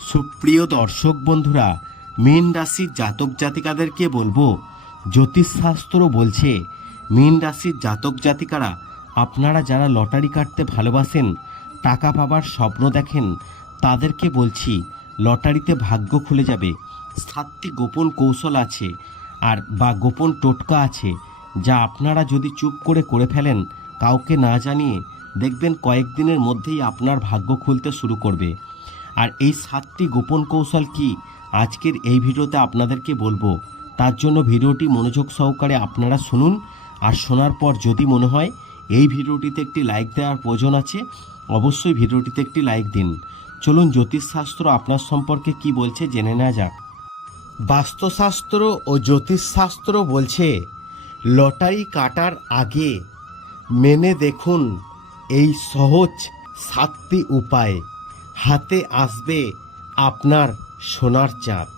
সুপ্রিয় দর্শক বন্ধুরা, মীন রাশির জাতক জাতিকাদেরকে বলব, জ্যোতিষশাস্ত্র বলছে, মীন রাশির জাতক জাতিকারা, আপনারা যারা লটারি কাটতে ভালোবাসেন, টাকা পাবার স্বপ্ন দেখেন, তাদেরকে বলছি, লটারিতে ভাগ্য খুলে যাবে। সাতটি গোপন কৌশল আছে, আর বা গোপন টোটকা আছে, যা আপনারা যদি চুপ করে করে ফেলেন, কাউকে না জানিয়ে দেখবেন কয়েকদিনের মধ্যেই আপনার ভাগ্য খুলতে শুরু করবে। আর এই সাতটি গোপন কৌশল কি? আজকের এই ভিডিওতে আপনাদেরকে বলব। তার জন্য ভিডিওটি মনোযোগ সহকারে আপনারা শুনুন। আর শোনার পর যদি মনে হয় এই ভিডিওটিতে একটি লাইক দেওয়ার প্রয়োজন আছে, অবশ্যই ভিডিওটিতে একটি লাইক দিন। চলুন জ্যোতিষশাস্ত্র আপনার সম্পর্কে কি বলছে জেনে নেওয়া যাক। বাস্তুশাস্ত্র ও জ্যোতিষশাস্ত্র বলছে, লটারি কাটার আগে মেনে দেখুন এই সহজ সাতটি উপায়। হাতে আসবে আপনার সোনার চাঁদ।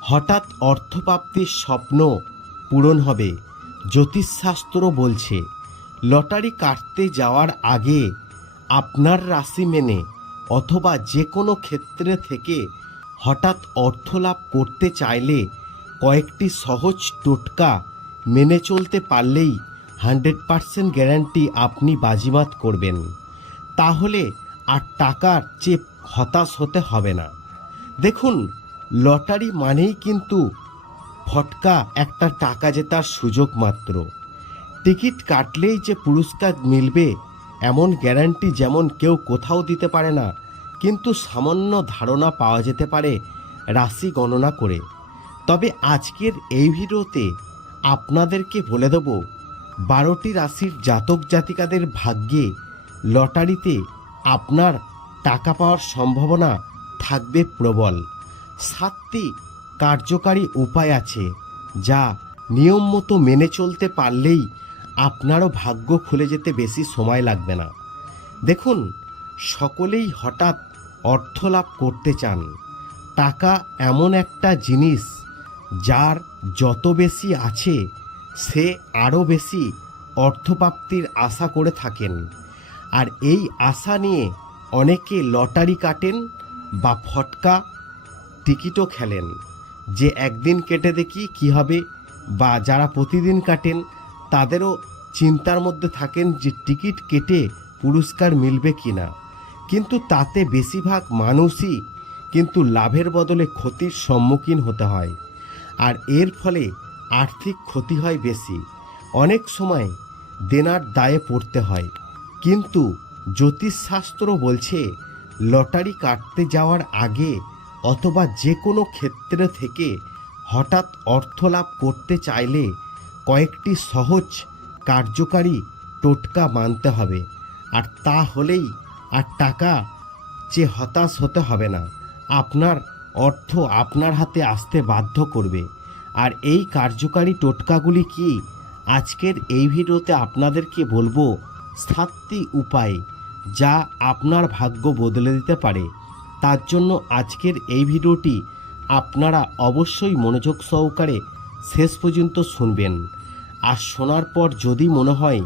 হঠাৎ অর্থপ্রাপ্তির স্বপ্ন পূরণ হবে, জ্যোতিষশাস্ত্র বলছে। লটারি কাটতে যাওয়ার আগে আপনার রাশি মেনে অথবা যে কোনো ক্ষেত্রে থেকে হঠাৎ অর্থ লাভ করতে চাইলে কয়েকটি সহজ টোটকা মেনে চলতে পারলেই হান্ড্রেড পারসেন্ট গ্যারান্টি আপনি বাজিমাত করবেন। তাহলে আর টাকার চেয়ে হতাশ হতে হবে না। দেখুন, লটারি মানেই কিন্তু ফটকা একটা টাকা জেতার সুযোগ মাত্র। টিকিট কাটলেই যে পুরস্কার মিলবে, এমন গ্যারান্টি যেমন কেউ কোথাও দিতে পারে না, কিন্তু সামান্য ধারণা পাওয়া যেতে পারে রাশি গণনা করে। তবে আজকের এই ভিডিওতে আপনাদেরকে বলে দেব, বারোটি রাশির জাতক জাতিকাদের ভাগ্যে লটারিতে আপনার টাকা পাওয়ার সম্ভাবনা থাকবে প্রবল। সাতটি কার্যকারী উপায় আছে, যা নিয়ম মতো মেনে চলতে পারলেই আপনারও ভাগ্য খুলে যেতে বেশি সময় লাগবে না। দেখুন, সকলেই হঠাৎ অর্থ লাভ করতে চান। টাকা এমন একটা জিনিস যার যত বেশি আছে, সে আরও বেশি অর্থপ্রাপ্তির আশা করে থাকেন। আর এই আশা নিয়ে অনেকে লটারি কাটেন বা ফটকা টিকিটও খেলেন। যে একদিন কেটে দেখি কি হবে বা যারা প্রতিদিন কাটেন, তাদেরও চিন্তার মধ্যে থাকেন যে টিকিট কেটে পুরস্কার মিলবে কি না কিন্তু তাতে বেশিরভাগ মানুষই কিন্তু লাভের বদলে ক্ষতির সম্মুখীন হতে হয়। আর এর ফলে আর্থিক ক্ষতি হয় বেশি। অনেক সময় দেনার দায়ে পড়তে হয়। কিন্তু জ্যোতিষশাস্ত্র বলছে, লটারি কাটতে যাওয়ার আগে অথবা যে কোনো ক্ষেত্রে থেকে হঠাৎ অর্থ লাভ করতে চাইলে কয়েকটি সহজ, কার্যকারী টোটকা মানতে হবে। আর তা হলেই আর টাকা যে হতাশ হতে হবে না। আপনার অর্থ আপনার হাতে আসতে বাধ্য করবে। আর এই কার্যকারী টোটকাগুলি কি? আজকের এই ভিডিওতে আপনাদেরকে বলব সাতটি উপায় যা আপনার ভাগ্য বদলে দিতে পারে। তার জন্য আজকের এই ভিডিওটি আপনারা অবশ্যই মনোযোগ সহকারে শেষ পর্যন্ত শুনবেন। আর শোনার পর যদি মনে হয়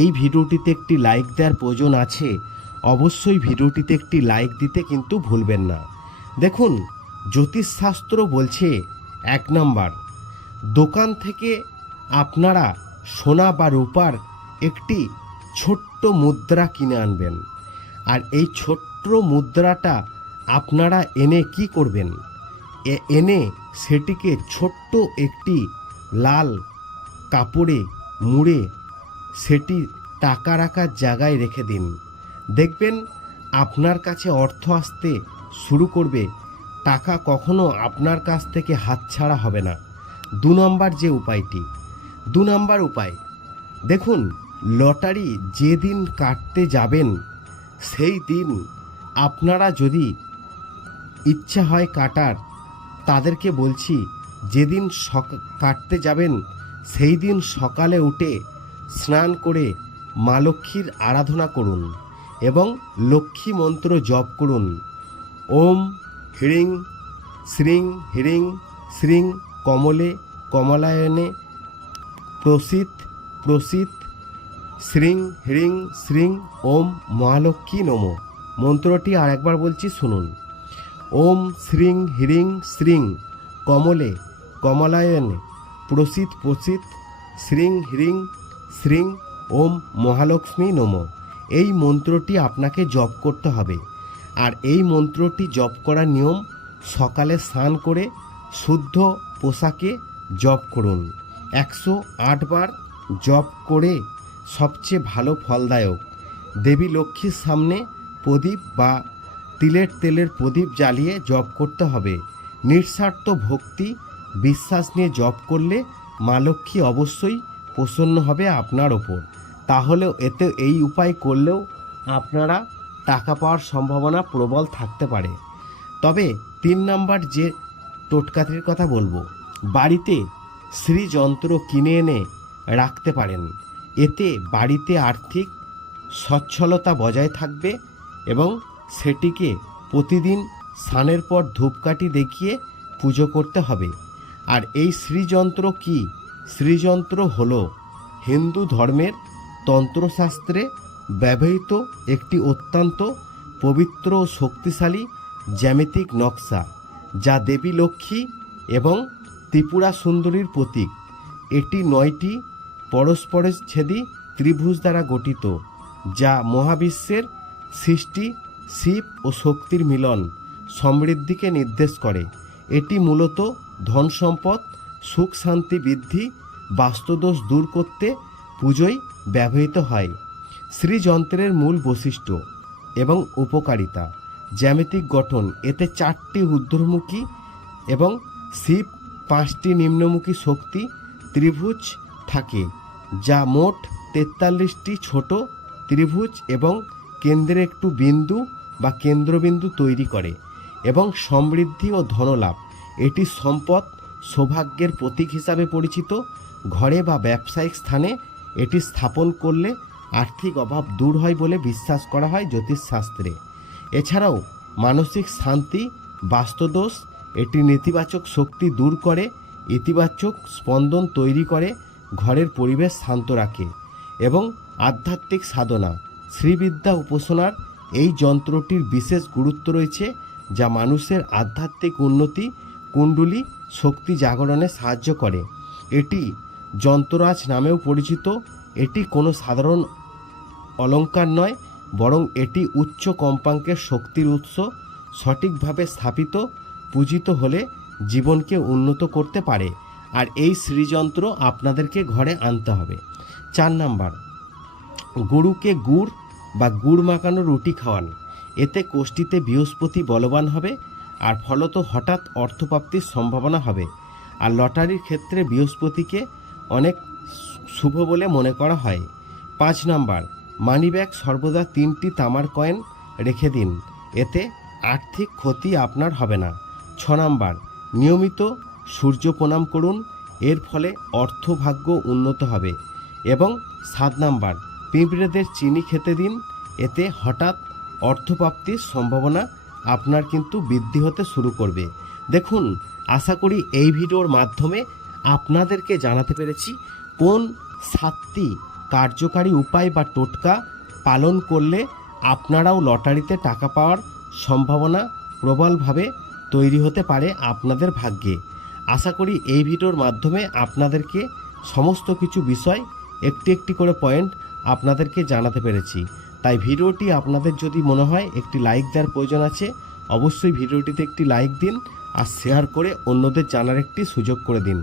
এই ভিডিওটিতে একটি লাইক দেওয়ার প্রয়োজন আছে, অবশ্যই ভিডিওটিতে একটি লাইক দিতে কিন্তু ভুলবেন না। দেখুন, জ্যোতিষশাস্ত্র বলছে এক নাম্বার, দোকান থেকে আপনারা সোনা বা রূপার একটি ছোট্ট মুদ্রা কিনে আনবেন। আর এই ছোট্ট মুদ্রাটা আপনারা এনে কি করবেন? এনে সেটিকে ছোট্ট একটি লাল কাপড়ে মুড়ে সেটি টাকা রাখার জায়গায় রেখে দিন। দেখবেন আপনার কাছে অর্থ আসতে শুরু করবে। টাকা কখনো আপনার কাছ থেকে হাতছাড়া হবে না। দু নম্বর যে উপায়টি। দু নম্বর উপায়। দেখুন লটারি যেদিন কাটতে যাবেন, সেই দিন আপনারা যদি ইচ্ছা হয় কাটার, তাদেরকে বলছি, যেদিন সক, কাটতে যাবেন, সেই দিন সকালে উঠে স্নান করে মা লক্ষ্মীর আরাধনা করুন এবং লক্ষ্মী মন্ত্র জপ করুন। ওম হ্রিং, শ্রিং হ্রিং, শ্রিং কমলে কমলায়নে প্রসিত প্রসিত শ্রিং, হ্রিং, শ্রিং, ওম, মহালক্ষ্মী, নম। মন্ত্রটি আর একবার বলছি, শুনুন। ওম, শ্রীং, হ্রিং, শ্রীং, কমলে, কমলায়নে, প্রসিত প্রসিত, শ্রীং, হ্রিং, শ্রীং, ওম, মহালক্ষ্মী, নম। এই মন্ত্রটি আপনাকে জপ করতে হবে। আর এই মন্ত্রটি জপ করার নিয়ম, সকালে স্নান করে শুদ্ধ পোশাকে জপ করুন। একশো আটবার জপ করে সবচেয়ে ভালো ফলদায়ক। দেবী লক্ষ্মীর সামনে প্রদীপ বা তিলের তেলের প্রদীপ জ্বালিয়ে জপ করতে হবে। নিঃস্বার্থ ভক্তি, বিশ্বাস নিয়ে জপ করলে মা লক্ষ্মী অবশ্যই প্রসন্ন হবে আপনার ওপর। তাহলেও এতে এই উপায় করলেও আপনারা টাকা পাওয়ার সম্ভাবনা প্রবল থাকতে পারে। তবে তিন নাম্বার যে টোটকাটির কথা বলব, বাড়িতে শ্রীযন্ত্র কিনে এনে রাখতে পারেন। এতে বাড়িতে আর্থিক সচ্ছলতা বজায় থাকবে এবং সেটিকে প্রতিদিন স্নানের পর ধূপকাঠি দেখিয়ে পুজো করতে হবে। আর এই শ্রীযন্ত্র কি? শ্রীযন্ত্র হল হিন্দু ধর্মের তন্ত্রশাস্ত্রে ব্যবহৃত একটি অত্যন্ত পবিত্র ও শক্তিশালী জ্যামিতিক নকশা, যা দেবী লক্ষ্মী এবং ত্রিপুরা সুন্দরীর প্রতীক। এটি নয়টি পরস্পরের ছেদি ত্রিভুজ দ্বারা গঠিত, যা মহাবিশ্বের সৃষ্টি, শিব ও শক্তির মিলন সমৃদ্ধিকে নির্দেশ করে। এটি মূলত ধন সম্পদ সুখ শান্তি বৃদ্ধি, বাস্তুদোষ দূর করতে পুজোয় ব্যবহৃত হয়। শ্রীযন্ত্রের মূল বৈশিষ্ট্য এবং উপকারিতা, জ্যামিতিক গঠন, এতে চারটি ঊর্ধ্বমুখী এবং শিব পাঁচটি নিম্নমুখী শক্তি, ত্রিভুজ থাকে, যা মোট তেতাল্লিশটি ছোট ত্রিভুজ এবং কেন্দ্রে একটু বিন্দু বা কেন্দ্রবিন্দু তৈরি করে এবং সমৃদ্ধি ও ধনলাভ। এটি সম্পদ সৌভাগ্যের প্রতীক হিসাবে পরিচিত। ঘরে বা ব্যবসায়িক স্থানে এটি স্থাপন করলে আর্থিক অভাব দূর হয় বলে বিশ্বাস করা হয় জ্যোতিষশাস্ত্রে। এছাড়াও মানসিক শান্তি, বাস্তুদোষ, এটি নেতিবাচক শক্তি দূর করে, ইতিবাচক স্পন্দন তৈরি করে ঘরের পরিবেশ শান্ত রাখে এবং আধ্যাত্মিক সাধনা, শ্রীবিদ্যা উপাসনার এই যন্ত্রটির বিশেষ গুরুত্ব রয়েছে যা মানুষের আধ্যাত্মিক উন্নতি, কুণ্ডলী, শক্তি জাগরণে সাহায্য করে। এটি যন্ত্ররাজ নামেও পরিচিত। এটি কোনো সাধারণ অলঙ্কার নয়, বরং এটি উচ্চ কম্পাঙ্কের শক্তির উৎস, সঠিকভাবে স্থাপিত, পূজিত হলে জীবনকে উন্নত করতে পারে। আর এই শ্রীযন্ত্র আপনাদেরকে ঘরে আনতে হবে। চার নাম্বার, গরুকে গুড় বা গুড় মাখানো রুটি খাওয়ান। এতে কোষ্ঠীতে বৃহস্পতি বলবান হবে আর ফলত হঠাৎ অর্থপ্রাপ্তির সম্ভাবনা হবে। আর লটারির ক্ষেত্রে বৃহস্পতিকে অনেক শুভ বলে মনে করা হয়। পাঁচ নাম্বার, মানিব্যাগ সর্বদা তিনটি তামার কয়েন রেখে দিন। এতে আর্থিক ক্ষতি আপনার হবে না। ছ নাম্বার, নিয়মিত সূর্য প্রণাম করুন। এর ফলে অর্থভাগ্য উন্নত হবে। এবং সাত নাম্বার, পিঁপড়েদের চিনি খেতে দিন। এতে হঠাৎ অর্থপ্রাপ্তির সম্ভাবনা আপনার কিন্তু বৃদ্ধি হতে শুরু করবে। দেখুন, আশা করি এই ভিডিওর মাধ্যমে আপনাদেরকে জানাতে পেরেছি কোন সাতটি কার্যকারী উপায় বা টোটকা পালন করলে আপনারাও লটারিতে টাকা পাওয়ার সম্ভাবনা প্রবলভাবে তৈরি হতে পারে আপনাদের ভাগ্যে। আশা করি এই ভিডিওর মাধ্যমে আপনাদেরকে সমস্ত কিছু বিষয় একটি একটি করে পয়েন্ট আপনাদেরকে জানাতে পেরেছি। তাই ভিডিওটি আপনাদের যদি মনে হয় একটি লাইক দেওয়ার প্রয়োজন আছে, অবশ্যই ভিডিওটিতে একটি লাইক দিন আর শেয়ার করে অন্যদের জানার একটি সুযোগ করে দিন।